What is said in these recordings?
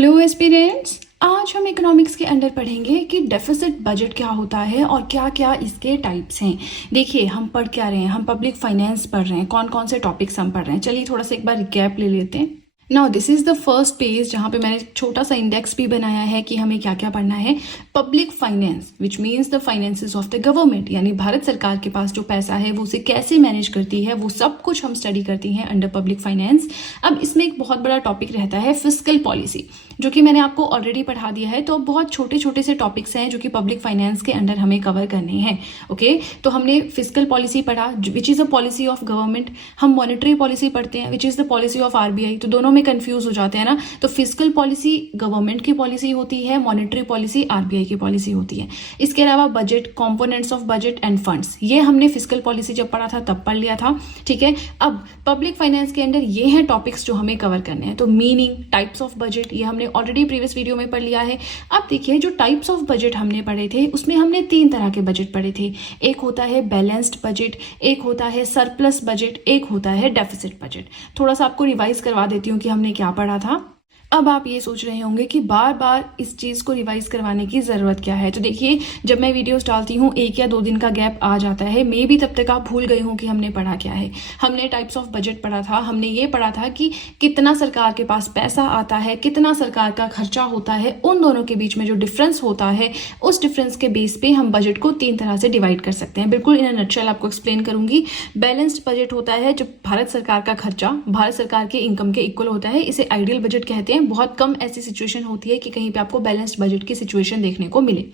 Hello aspirants, आज हम economics के अंडर पढ़ेंगे कि डेफिसिट बजट क्या होता है और क्या क्या इसके टाइप्स हैं। देखिए, हम पढ़ क्या रहे हैं, हम पब्लिक फाइनेंस पढ़ रहे हैं, कौन कौन से टॉपिक्स हम पढ़ रहे हैं। चलिए थोड़ा सा एक बार रिकैप ले लेते हैं। Now this is the first page जहाँ पे मैंने छोटा सा इंडेक्स भी बनाया है कि हमें क्या क्या पढ़ना है। Public finance which means the finances of the government, यानी भारत सरकार के पास जो पैसा है वो उसे कैसे मैनेज करती है, वो सब कुछ हम स्टडी करती हैं अंडर पब्लिक फाइनेंस। अब इसमें एक बहुत बड़ा टॉपिक रहता है फिस्कल पॉलिसी, जो कि मैंने आपको ऑलरेडी पढ़ा दिया है। तो बहुत छोटे छोटे से टॉपिक्स हैं जो कि पब्लिक फाइनेंस के अंडर हमें कवर करने हैं। ओके, तो हमने फिस्कल पॉलिसी पढ़ा which is a policy of government. हम मॉनेटरी पॉलिसी पढ़ते हैं which is the policy of RBI. तो दोनों में कंफ्यूज हो जाते हैं ना। तो फिस्कल पॉलिसी गवर्नमेंट की पॉलिसी होती है, मॉनेटरी पॉलिसी आरबीआई की पॉलिसी होती है। इसके अलावा budget, components of budget end funds, ये हमने फिस्कल पॉलिसी जब पढ़ा था तब पढ़ लिया था। ठीक है, अब पब्लिक फाइनेंस के अंदर ये हैं टॉपिक्स जो हमें कवर करने हैं। तो मीनिंग, टाइप्स ऑफ बजट, ये हमने ऑलरेडी प्रीवियस वीडियो में पढ़ लिया है। अब देखिए, जो टाइप्स ऑफ बजट हमने पढ़े थे उसमें हमने 3 तरह के बजट पढ़े थे। एक होता है बैलेंस्ड बजट, एक होता है सरप्लस बजट, एक होता है डेफिसिट बजट। थोड़ा सा आपको रिवाइज करवा देती हूँ कि हमने क्या पढ़ा था। अब आप ये सोच रहे होंगे कि बार बार इस चीज़ को रिवाइज करवाने की ज़रूरत क्या है। तो देखिए, जब मैं वीडियोस डालती हूँ 1 या 2 दिन का गैप आ जाता है, मे भी तब तक आप भूल गए हों कि हमने पढ़ा क्या है। हमने टाइप्स ऑफ बजट पढ़ा था, हमने ये पढ़ा था कि कितना सरकार के पास पैसा आता है, कितना सरकार का खर्चा होता है, उन दोनों के बीच में जो डिफरेंस होता है, उस डिफरेंस के बेस पे हम बजट को 3 तरह से डिवाइड कर सकते हैं। बिल्कुल इन अ नटशेल आपको एक्सप्लेन करूंगी। बैलेंस्ड बजट होता है जब भारत सरकार का खर्चा भारत सरकार के इनकम के इक्वल होता है, इसे आइडियल बजट कहते हैं। बहुत कम ऐसी सिचुएशन होती है कि कहीं पे आपको बैलेंस्ड बजट की सिचुएशन देखने को मिले।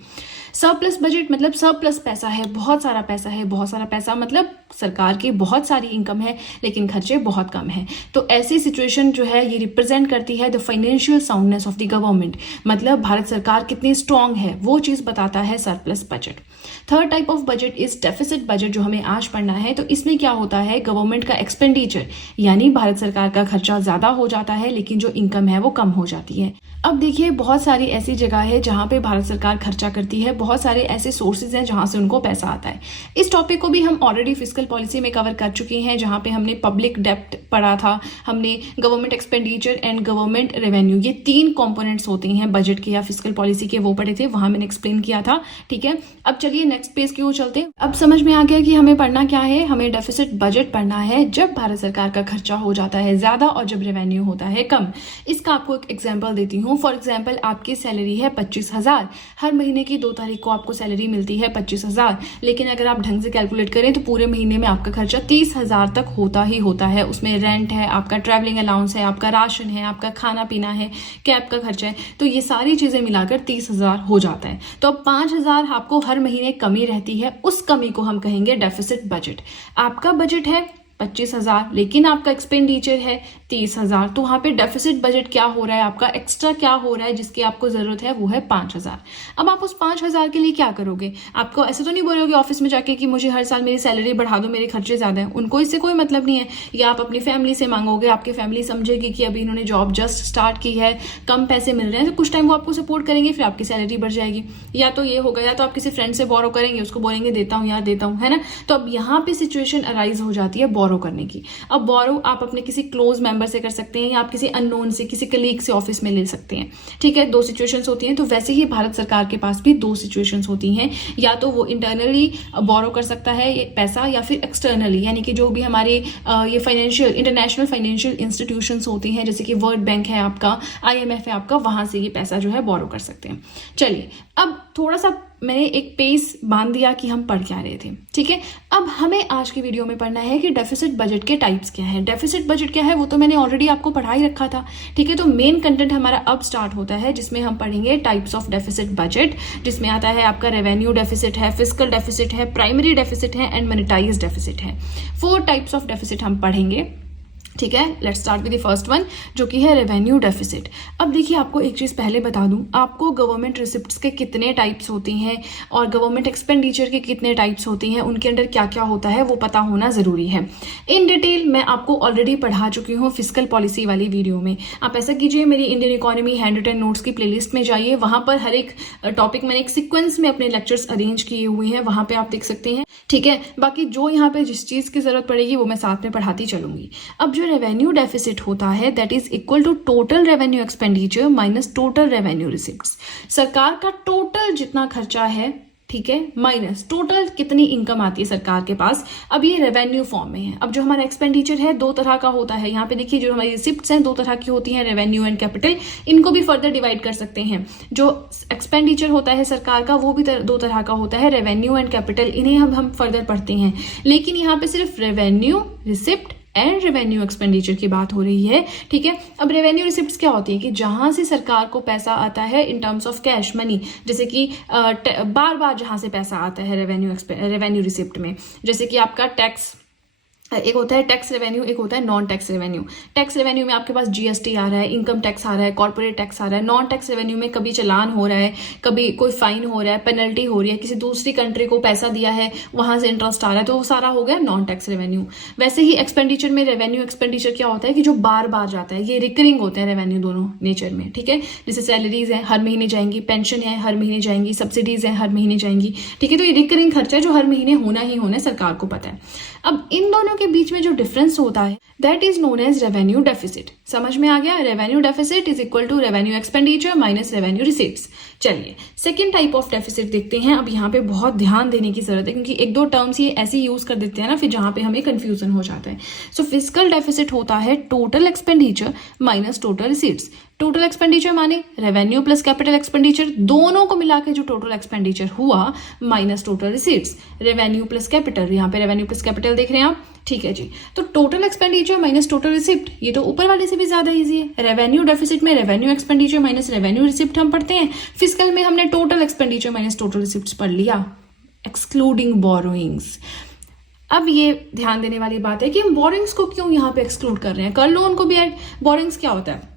सरप्लस बजट मतलब सरप्लस पैसा है, बहुत सारा पैसा है। बहुत सारा पैसा मतलब सरकार की बहुत सारी इनकम है लेकिन खर्चे बहुत कम है। तो ऐसी सिचुएशन जो है ये रिप्रेजेंट करती है the financial soundness of the government, मतलब भारत सरकार कितनी स्ट्रांग है वो चीज बताता है surplus budget. Third type of budget is deficit budget, जो हमें आज पढ़ना है। तो इसमें क्या होता है, गवर्नमेंट का एक्सपेंडिचर, यानी भारत सरकार का खर्चा ज्यादा हो जाता है लेकिन जो इनकम है वो कम हो जाती है। अब देखिए, बहुत सारी ऐसी जगह है जहां पे भारत सरकार खर्चा करती है, बहुत सारे ऐसे सोर्सेज हैं जहां से उनको पैसा आता है। इस टॉपिक को भी हम ऑलरेडी फिस्कल पॉलिसी में कवर कर चुके हैं, जहां पे हमने पब्लिक डेप्ट पढ़ा था, हमने government expenditure and government revenue, ये 3 कंपोनेंट्स होते हैं बजट के या फिस्कल पॉलिसी के, वो पढ़े थे, वहां मैंने एक्सप्लेन किया था। ठीक है, अब चलिए नेक्स्ट पेज की ओर चलते हैं। अब समझ में आ गया कि हमें पढ़ना क्या है। हमें डेफिसिट बजट पढ़ना है जब भारत सरकार का खर्चा हो जाता है ज्यादा और जब रेवेन्यू होता है कम। इसका आपको एक एग्जाम्पल देती हूँ। फॉर एग्जाम्पल, आपकी सैलरी है 25,000, हर महीने की 2 तारीख को आपको सैलरी मिलती है 25,000, लेकिन अगर आप ढंग से कैलकुलेट करें तो पूरे महीने में आपका खर्चा 30,000 तक होता ही होता है। उसमें रेंट है, आपका ट्रैवलिंग अलाउंस है, आपका राशन है, आपका खाना पीना है, कैब का खर्चा है, तो ये सारी चीजें मिलाकर 30,000 हो जाता है। तो अब 5,000 आपको हर महीने कमी रहती है, उस कमी को हम कहेंगे डेफिसिट बजट। आपका बजट है 25,000 लेकिन आपका एक्सपेंडिचर है 30,000, तो वहां पे डेफिसिट बजट क्या हो रहा है, आपका एक्स्ट्रा क्या हो रहा है जिसकी आपको जरूरत है, वो है 5,000। अब आप उस 5,000 के लिए क्या करोगे? आपको ऐसे तो नहीं बोलोगे ऑफिस में जाके कि मुझे हर साल मेरी सैलरी बढ़ा दो, मेरे खर्चे ज्यादा हैं। उनको इससे कोई मतलब नहीं है। या आप अपनी फैमिली से मांगोगे, आपकी फैमिली समझेगी कि अभी इन्होंने जॉब जस्ट स्टार्ट की है, कम पैसे मिल रहे हैं, तो कुछ टाइम वो आपको सपोर्ट करेंगे, फिर आपकी सैलरी बढ़ जाएगी। या तो ये होगा, या तो आप किसी फ्रेंड से बोरो करेंगे, उसको बोलेंगे देता हूँ यार देता हूँ, है ना। तो अब यहाँ पे सिचुएशन अराइज हो जाती है बोरो करने की। अब बोरो आप अपने किसी क्लोज मेंबर से कर सकते हैं या आप किसी अननोन से, किसी कलीग से ऑफिस में ले सकते हैं। ठीक है, 2 सिचुएशंस होती हैं। तो वैसे ही भारत सरकार के पास भी 2 सिचुएशंस होती हैं, या तो वो इंटरनली बोरो कर सकता है ये पैसा, या फिर एक्सटर्नली, यानी कि जो भी हमारे ये फाइनेंशियल इंटरनेशनल फाइनेंशियल इंस्टीट्यूशंस होती हैं, जैसे कि वर्ल्ड बैंक है आपका, IMF है आपका, वहां से ये पैसा जो है बोरो कर सकते हैं। चलिए, अब थोड़ा सा मैंने एक पेज बांध दिया कि हम पढ़ क्या रहे थे। ठीक है, अब हमें आज की वीडियो में पढ़ना है कि डेफिसिट बजट के टाइप्स क्या है। डेफिसिट बजट क्या है वो तो मैंने ऑलरेडी आपको पढ़ा ही रखा था। ठीक है, तो मेन कंटेंट हमारा अब स्टार्ट होता है, जिसमें हम पढ़ेंगे टाइप्स ऑफ डेफिसिट बजट, जिसमें आता है आपका रेवेन्यू डेफिसिट है, फिस्कल डेफिसिट है, प्राइमरी डेफिसिट है एंड मोनेटाइज्ड डेफिसिट है। 4 टाइप्स ऑफ डेफिसिट हम पढ़ेंगे। ठीक है, let's start with the first one, जो कि है रेवेन्यू डेफिसिट। अब देखिए, आपको एक चीज पहले बता दूं, आपको गवर्नमेंट रिसिप्ट्स के कितने टाइप्स होती हैं और गवर्नमेंट एक्सपेंडिचर के कितने टाइप्स होती हैं, उनके अंदर क्या क्या होता है वो पता होना जरूरी है। इन डिटेल मैं आपको ऑलरेडी पढ़ा चुकी हूँ फिस्कल पॉलिसी वाली वीडियो में। आप ऐसा कीजिए, मेरी Indian economy hand written notes की प्लेलिस्ट में जाइए, वहां पर हर एक टॉपिक मैंने एक सिक्वेंस में अपने लेक्चर्स अरेंज किए हुए हैं, वहां पे आप देख सकते हैं। ठीक है, बाकी जो यहाँ पे जिस चीज की जरूरत पड़ेगी वो मैं साथ में पढ़ाती चलूंगी। अब जो रेवेन्यू डेफिसिट होता है that is equal to total revenue expenditure minus total revenue receipts. सरकार का टोटल जितना खर्चा है, ठीक है, माइनस टोटल कितनी इनकम आती है सरकार के पास, अब ये रेवेन्यू फॉर्म में है। अब जो हमारा एक्सपेंडिचर है दो तरह का होता है, यहाँ पे देखिए जो हमारी रिसिप्ट्स हैं दो तरह की होती हैं, रेवेन्यू एंड कैपिटल। इनको भी फर्दर डिवाइड कर सकते हैं। जो एक्सपेंडिचर होता है सरकार का वो भी दो तरह का होता है, रेवेन्यू एंड कैपिटल। इन्हें हम फर्दर पढ़ते हैं, लेकिन यहाँ पे सिर्फ revenue, receipt and revenue expenditure की बात हो रही है, ठीक है। अब रेवेन्यू रिसिप्ट्स क्या होती है कि जहां से सरकार को पैसा आता है in terms of cash money, जैसे कि बार बार जहां से पैसा आता है रेवेन्यू रिसिप्ट में, जैसे कि आपका टैक्स, एक होता है टैक्स रेवेन्यू, एक होता है non tax revenue. Tax revenue में आपके पास जीएसटी आ रहा है, इनकम टैक्स आ रहा है, कॉर्पोरेट टैक्स आ रहा है। नॉन टैक्स रेवेन्यू में कभी चालान हो रहा है, कभी कोई फाइन हो रहा है, पेनल्टी हो रही है, किसी दूसरी कंट्री को पैसा दिया है वहां से इंटरेस्ट आ रहा है, तो वो सारा हो गया नॉन टैक्स रेवेन्यू। वैसे ही एक्सपेंडिचर में रेवेन्यू एक्सपेंडिचर क्या होता है कि जो बार बार जाता है, ये रिकरिंग होते हैं रेवेन्यू दोनों नेचर में, ठीक है। जैसे सैलरीज है हर महीने जाएंगी, पेंशन है हर महीने जाएंगी, सब्सिडीज है हर महीने जाएंगी, ठीक है। तो ये रिकरिंग खर्चा है जो हर महीने होना ही होना है, सरकार को पता है। अब इन दोनों के बीच में जो डिफरेंस होता है that is known as revenue deficit. समझ में आ गया? Revenue deficit is equal to revenue expenditure minus revenue receipts. चलिए सेकेंड टाइप ऑफ डेफिसिट देखते हैं। अब यहाँ पे बहुत ध्यान देने की जरूरत है क्योंकि एक दो टर्म्स ये ऐसे यूज कर देते हैं ना फिर जहां पे हमें कंफ्यूजन हो जाता है। सो फिस्कल डेफिसिट होता है total expenditure minus total receipts. Total expenditure माने रेवेन्यू प्लस कैपिटल एक्सपेंडिचर, दोनों को मिला के जो टोटल एक्सपेंडिचर हुआ minus total receipts. Revenue plus capital, यहाँ पे रेवेन्यू प्लस कैपिटल देख रहे हैं आप, ठीक है जी। तो total expenditure minus total receipt, ये तो ऊपर वाले से भी ज्यादा इजी है। रेवेन्यू डेफिसिट में revenue expenditure minus revenue receipt हम पढ़ते हैं, फिस्कल में हमने total expenditure minus total receipt पढ़ लिया, एक्सक्लूडिंग बोरोइंग्स। अब ये ध्यान देने वाली बात है कि हम बोरिंग्स को क्यों यहाँ पे एक्सक्लूड कर रहे हैं, कर लो उनको भी ऐड। बोरिंग्स क्या होता है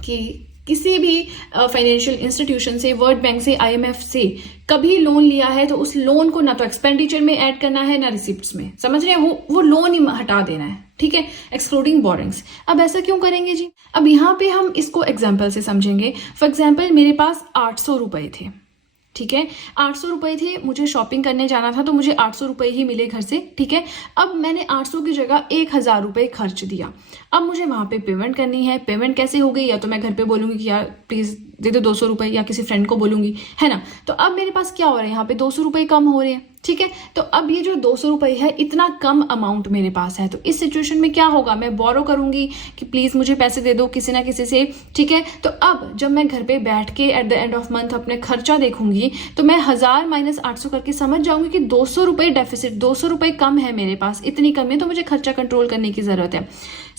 कि किसी भी फाइनेंशियल इंस्टीट्यूशन से, वर्ल्ड बैंक से, आईएमएफ से कभी लोन लिया है तो उस लोन को ना तो एक्सपेंडिचर में ऐड करना है ना रिसिप्ट्स में, समझ रहे हैं, वो लोन ही हटा देना है, ठीक है, एक्सक्लूडिंग बोरिंग्स। अब ऐसा क्यों करेंगे जी? अब यहाँ पे हम इसको एग्जाम्पल से समझेंगे। फॉर एग्जाम्पल मेरे पास 800 रुपए थे, ठीक है, 800 रुपए थे, मुझे शॉपिंग करने जाना था तो मुझे 800 रुपए ही मिले घर से, ठीक है। अब मैंने 800 की जगह 1000 रुपए खर्च दिया। अब मुझे वहां पे पेमेंट करनी है। पेमेंट कैसे हो गई? या तो मैं घर पे बोलूंगी कि यार प्लीज दे दो 200 रुपए, या किसी फ्रेंड को बोलूंगी, है ना। तो अब मेरे पास क्या हो रहा है, यहाँ पे 200 रुपए कम हो रहे हैं, ठीक है। तो अब ये जो 200 रुपए है इतना कम अमाउंट मेरे पास है, तो इस सिचुएशन में क्या होगा, मैं बोरो करूंगी कि प्लीज मुझे पैसे दे दो किसी ना किसी से, ठीक है। तो अब जब मैं घर पे बैठ के at the end of month अपने खर्चा देखूंगी तो मैं 1000 माइनस 800 करके समझ जाऊंगी कि 200 रुपए डेफिसिट, 200 रुपए कम है मेरे पास, इतनी कमी है, तो मुझे खर्चा कंट्रोल करने की जरूरत है।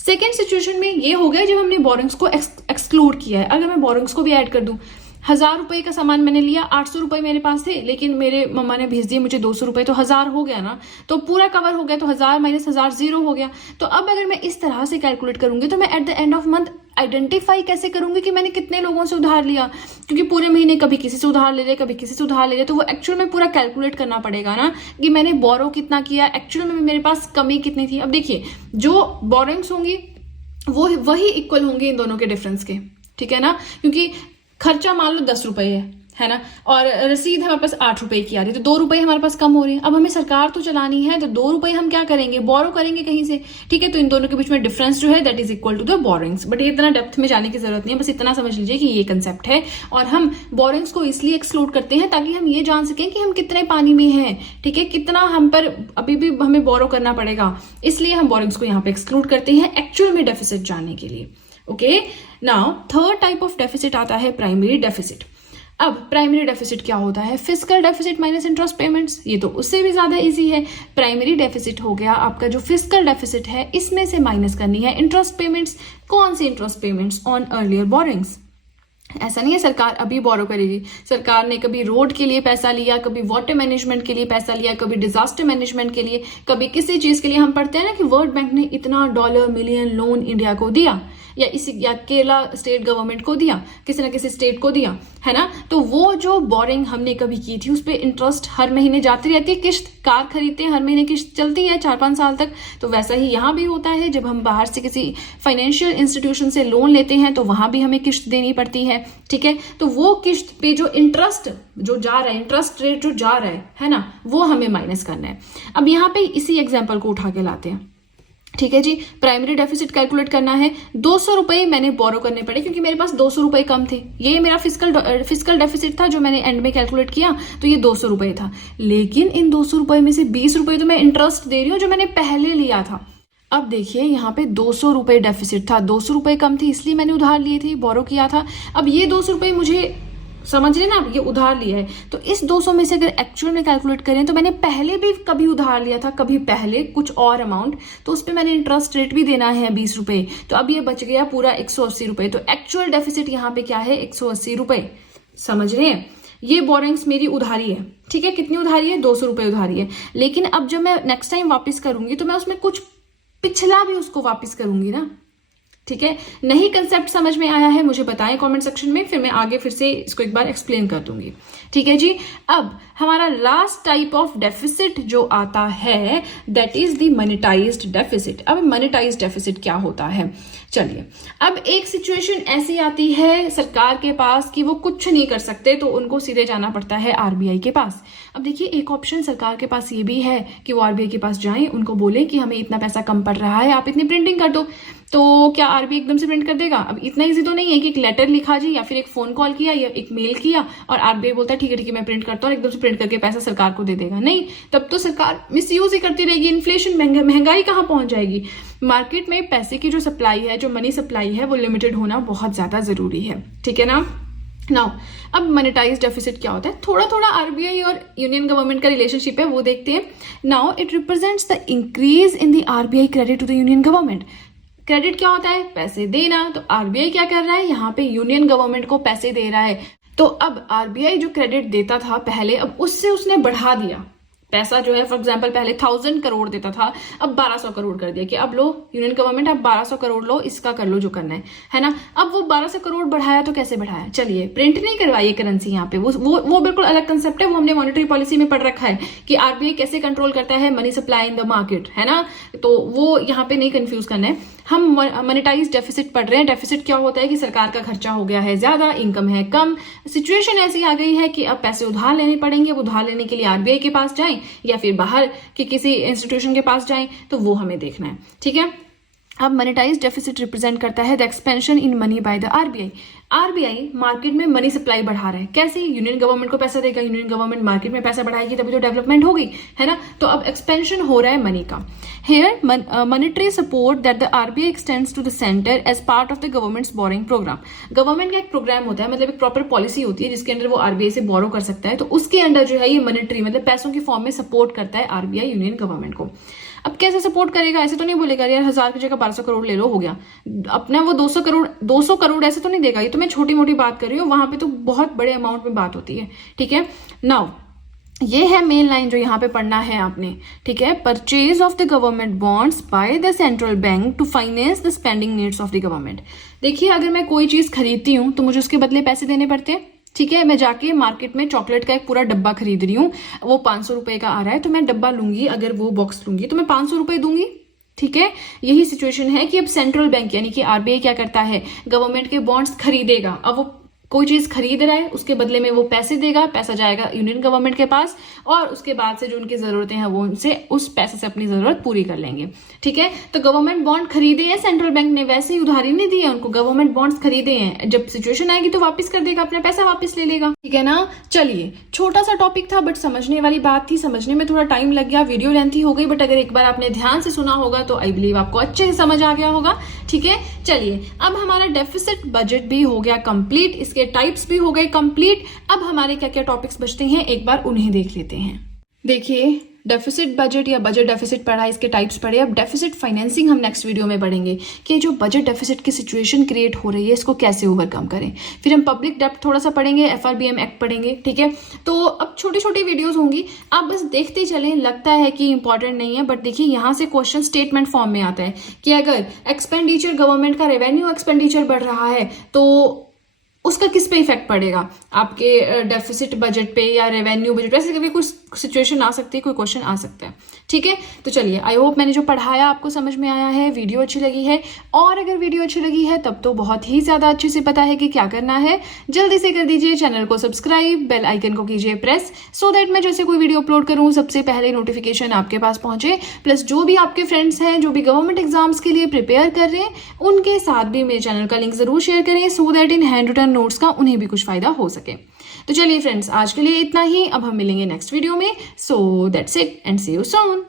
सेकेंड सिचुएशन में ये हो गया जब हमने बोरिंग्स को एक्सक्लूड किया है। अगर मैं बोरिंग्स को भी ऐड कर दूं, 1000 रुपए का सामान मैंने लिया, 800 रुपए मेरे पास थे, लेकिन मेरे मम्मा ने भेज दिए मुझे 200 रुपए, तो 1000 हो गया ना, तो पूरा कवर हो गया, तो 1000 माइनस 1000 0 हो गया। तो अब अगर मैं इस तरह से कैलकुलेट करूंगी तो मैं at the end of month identify कैसे करूंगी कि मैंने कितने लोगों से उधार लिया, क्योंकि पूरे महीने कभी किसी से उधार ले रहे, कभी किसी से उधार ले रहे, तो वो एक्चुअल में पूरा कैलकुलेट करना पड़ेगा ना कि मैंने बोरो कितना किया, एक्चुअल में मेरे पास कमी कितनी थी। अब देखिए जो बोरिंग्स होंगी वो वही इक्वल होंगे इन दोनों के डिफरेंस के, ठीक है ना, क्योंकि खर्चा मान लो 10 रुपए है ना, और रसीद हमारे पास 8 रुपए की आ रही है, तो 2 रुपए हमारे पास कम हो रहे हैं। अब हमें सरकार तो चलानी है, तो 2 रुपए हम क्या करेंगे, बोरो करेंगे कहीं से, ठीक है। तो इन दोनों के बीच में डिफरेंस जो है that is equal to the borrowings. But ये इतना डेप्थ में जाने की जरूरत नहीं है, बस इतना समझ लीजिए कि ये कंसेप्ट है। और हम बोरिंग्स को इसलिए एक्सक्लूड करते हैं ताकि हम ये जान सकें कि हम कितने पानी में हैं, ठीक है, कितना हम पर अभी भी हमें बोरो करना पड़ेगा, इसलिए हम बोरिंग्स को यहाँ पे एक्सक्लूड करते हैं एक्चुअल में डेफिसिट जानने के लिए। Okay, now third type of deficit आता है प्राइमरी डेफिसिट। अब प्राइमरी डेफिसिट क्या होता है, fiscal deficit minus interest payments, ये तो उससे भी ज्यादा इजी है। प्राइमरी डेफिसिट हो गया आपका जो फिस्कल डेफिसिट है, इसमें से माइनस करनी है इंटरेस्ट पेमेंट्स। कौन सी interest payments? On earlier borrowings. ऐसा नहीं है सरकार अभी बोरो करेगी, सरकार ने कभी रोड के लिए पैसा लिया, कभी वाटर मैनेजमेंट के लिए पैसा लिया, कभी डिजास्टर मैनेजमेंट के लिए, कभी किसी चीज के लिए। हम पढ़ते हैं ना कि वर्ल्ड बैंक ने इतना डॉलर मिलियन लोन इंडिया को दिया, या केरला स्टेट गवर्नमेंट को दिया, किसी ना किसी स्टेट को दिया, है ना। तो वो जो बोरिंग हमने कभी की थी उस पर इंटरेस्ट हर महीने जाती रहती है, किस्त कार खरीदते हैं हर महीने किस्त चलती है 4-5 साल तक। तो वैसा ही यहाँ भी होता है, जब हम बाहर से किसी फाइनेंशियल इंस्टीट्यूशन से लोन लेते हैं तो वहां भी हमें किस्त देनी पड़ती है, ठीक है। तो वो किस्त पे जो इंटरेस्ट जो जा रहा है, इंटरेस्ट रेट जो जा रहा है ना, वो हमें माइनस करना है। अब यहाँ पे इसी एग्जाम्पल को उठा के लाते हैं। ठीक है जी। प्राइमरी डेफिसिट कैलकुलेट करना है, 200 रुपए मैंने बोरो करने पड़े क्योंकि मेरे पास 200 रुपए कम थे। ये मेरा फिजिकल डेफिसिट था जो मैंने एंड में कैलकुलेट किया, तो ये 200 रुपए था। लेकिन इन 200 रुपए में से 20 रुपए तो मैं इंटरेस्ट दे रही हूँ जो मैंने पहले लिया था। अब देखिए यहाँ पे 200 रुपए डेफिसिट था, 200 रुपए कम थी इसलिए मैंने उधार लिए थे, बोरो किया था। अब ये 200 रुपए मुझे समझ रहे ना, आप ये उधार लिया है, तो इस 200 में से अगर एक्चुअल में कैलकुलेट करें तो मैंने पहले भी कभी उधार लिया था, कभी पहले कुछ और अमाउंट, तो उस पर मैंने इंटरेस्ट रेट भी देना है 20 रुपए, तो अब ये बच गया पूरा 180 रुपए। तो एक्चुअल डेफिसिट यहाँ पे क्या है, 180 रुपए। समझ रहे हैं, ये बोरिंग्स मेरी उधारी है। ठीक है, कितनी उधारी है, 200 रुपए उधारी है। लेकिन अब जब मैं नेक्स्ट टाइम वापस करूंगी तो मैं उसमें कुछ पिछला भी उसको वापस करूंगी ना। ठीक है, नहीं कंसेप्ट समझ में आया है मुझे बताएं कमेंट सेक्शन में, फिर मैं आगे फिर से इसको एक बार एक्सप्लेन कर दूंगी। ठीक है जी। अब हमारा लास्ट टाइप ऑफ डेफिसिट जो आता है दैट इज द मॉनेटाइज्ड डेफिसिट। अब मॉनेटाइज्ड डेफिसिट क्या होता है, चलिए। अब एक सिचुएशन ऐसी आती है सरकार के पास कि वो कुछ नहीं कर सकते, तो उनको सीधे जाना पड़ता है आरबीआई के पास। अब देखिए, एक ऑप्शन सरकार के पास ये भी है कि वो आरबीआई के पास जाएं, उनको बोले कि हमें इतना पैसा कम पड़ रहा है, आप इतनी प्रिंटिंग कर दो। तो क्या आरबीआई एकदम से प्रिंट कर देगा? अब इतना इजी तो नहीं है कि एक लेटर लिखा जी या फिर एक फोन कॉल किया या एक मेल किया और आरबीआई बोलता है ठीक है मैं प्रिंट करता हूँ और एकदम से प्रिंट करके पैसा सरकार को दे देगा। नहीं, तब तो सरकार मिसयूज ही करती रहेगी, इन्फ्लेशन, महंगाई कहाँ पहुंच जाएगी। मार्केट में पैसे की जो सप्लाई है, जो मनी सप्लाई है, वो लिमिटेड होना बहुत ज्यादा जरूरी है। ठीक है ना। नाउ अब मॉनेटाइज्ड डेफिसिट क्या होता है, थोड़ा थोड़ा आरबीआई और यूनियन गवर्नमेंट का रिलेशनशिप है, वो देखते हैं। Now it represents the increase in the RBI credit to the union government. Credit क्या होता है, पैसे देना। तो आरबीआई क्या कर रहा है, यहाँ पे यूनियन गवर्नमेंट को पैसे दे रहा है। तो अब आरबीआई जो क्रेडिट देता था पहले, अब उससे उसने बढ़ा दिया पैसा जो है। फॉर एग्जांपल पहले 1000 करोड़ देता था, अब 1200 करोड़ कर दिया कि अब लो यूनियन गवर्नमेंट, अब 1200 करोड़ लो, इसका कर लो जो करना है ना। अब वो 1200 करोड़ बढ़ाया तो कैसे बढ़ाया, चलिए प्रिंट नहीं करवाई करेंसी यहाँ पे, वो बिल्कुल अलग कंसेप्ट है, वो हमने मॉनेटरी पॉलिसी में पढ़ रखा है कि आरबीआई कैसे कंट्रोल करता है money supply in the market, है ना। तो वो यहाँ पे नहीं कंफ्यूज करना है। हम मॉनेटाइज्ड डेफिसिट पढ़ रहे हैं। डेफिसिट क्या होता है कि सरकार का खर्चा हो गया है ज्यादा, इनकम है कम, सिचुएशन ऐसी आ गई है कि अब पैसे उधार लेने पड़ेंगे। उधार लेने के लिए आरबीआई के पास जाएं या फिर बाहर के किसी इंस्टीट्यूशन के पास जाएं, तो वो हमें देखना है। ठीक है। अब मॉनेटाइज्ड डेफिसिट रिप्रेजेंट करता है the expansion in money by the RBI. RBI market में मनी सप्लाई बढ़ा रहा है, कैसे, यूनियन गवर्नमेंट को पैसा देगा, यूनियन गवर्नमेंट मार्केट में पैसा बढ़ाएगी तभी तो डेवलपमेंट होगी, है ना। तो अब एक्सपेंशन हो रहा है मनी का। Here monetary support that the RBI extends to the centre as part of the government's borrowing programme. Government का एक प्रोग्राम होता है, मतलब एक प्रॉपर पॉलिसी होती है जिसके अंडर वो आरबीआई से बोरो कर सकता है, तो उसके अंडर जो है ये मॉनेटरी मतलब पैसों की फॉर्म में सपोर्ट करता है आरबीआई यूनियन गवर्नमेंट को। अब कैसे सपोर्ट करेगा, ऐसे तो नहीं बोलेगा यार 1000 की जगह 1200 करोड़ ले लो हो गया, अपना वो 200 करोड़ ऐसे तो नहीं देगा। ये तो मैं छोटी मोटी बात कर रही हूँ, वहां पे तो बहुत बड़े अमाउंट में बात होती है। ठीक है। नाउ ये है मेन लाइन जो यहाँ पे पढ़ना है आपने। ठीक है। Purchase of the government bonds by the central bank to finance the spending needs of the government. देखिए, अगर मैं कोई चीज खरीदती हूँ तो मुझे उसके बदले पैसे देने पड़ते हैं। ठीक है। मैं जाके मार्केट में चॉकलेट का एक पूरा डब्बा खरीद रही हूँ, वो 500 रुपए का आ रहा है, तो मैं डब्बा लूंगी, अगर वो बॉक्स लूंगी तो मैं 500 रुपए दूंगी। ठीक है। यही सिचुएशन है कि अब सेंट्रल बैंक यानी कि आरबीआई क्या करता है, गवर्नमेंट के बॉन्ड्स खरीदेगा। अब वो कोई चीज खरीद रहा है, उसके बदले में वो पैसे देगा, पैसा जाएगा यूनियन गवर्नमेंट के पास, और उसके बाद से जो उनकी जरूरतें हैं वो उनसे उस पैसे से अपनी जरूरत पूरी कर लेंगे। ठीक है। तो गवर्नमेंट बॉन्ड खरीदे हैं सेंट्रल बैंक ने, वैसे ही उधारी नहीं दी है उनको, गवर्नमेंट बॉन्ड्स खरीदे हैं, जब सिचुएशन आएगी तो वापस कर देगा, अपना पैसा वापस ले लेगा। ठीक है ना। चलिए, छोटा सा टॉपिक था बट समझने वाली बात थी, समझने में थोड़ा टाइम लग गया, वीडियो लेंथी हो गई, बट अगर एक बार आपने ध्यान से सुना होगा तो आई बिलीव आपको अच्छे से समझ आ गया होगा। ठीक है। चलिए, अब हमारा डेफिसिट बजट भी हो गया कंप्लीट, इसके टाइप्स भी हो गए कंप्लीट। अब हमारे क्या क्या टॉपिक्स बचते हैं, एक बार उन्हें देख लेते हैं। देखिए, डेफिसिट बजट या बजट डेफिसिट पढ़ा, इसके टाइप्स पढ़े। अब डेफिसिट फाइनेंसिंग हम नेक्स्ट वीडियो में पढ़ेंगे कि जो बजट डेफिसिट की सिचुएशन क्रिएट हो रही है इसको कैसे ओवरकम करें। फिर हम पब्लिक डेब्ट थोड़ा सा पढ़ेंगे, एफआरबीएम एक्ट पढ़ेंगे। ठीक है। तो अब छोटी छोटी वीडियोस होंगी, आप बस देखते चलें। लगता है कि इंपॉर्टेंट नहीं है, बट देखिए यहाँ से क्वेश्चन स्टेटमेंट फॉर्म में आता है कि अगर एक्सपेंडिचर, गवर्नमेंट का रेवेन्यू एक्सपेंडिचर बढ़ रहा है तो उसका किस पे इफेक्ट पड़ेगा, आपके डेफिसिट बजट पे या रेवेन्यू बजट, वैसे कभी कुछ सिचुएशन आ सकती है, कोई क्वेश्चन आ सकता है। ठीक है, तो चलिए, आई होप मैंने जो पढ़ाया आपको समझ में आया है, वीडियो अच्छी लगी है। और अगर वीडियो अच्छी लगी है तब तो बहुत ही ज़्यादा अच्छे से पता है कि क्या करना है। जल्दी से कर दीजिए चैनल को सब्सक्राइब, बेल आइकन को कीजिए प्रेस, सो दैट मैं जैसे कोई वीडियो अपलोड करूँ सबसे पहले नोटिफिकेशन आपके पास पहुंचे। प्लस जो भी आपके फ्रेंड्स हैं जो भी गवर्नमेंट एग्जाम्स के लिए प्रिपेयर कर रहे हैं, उनके साथ भी मेरे चैनल का लिंक ज़रूर शेयर करें, so that in hand written notes का उन्हें भी कुछ फायदा हो सके। तो चलिए फ्रेंड्स, आज के लिए इतना ही। अब हम मिलेंगे नेक्स्ट वीडियो में। So that's it and see you soon.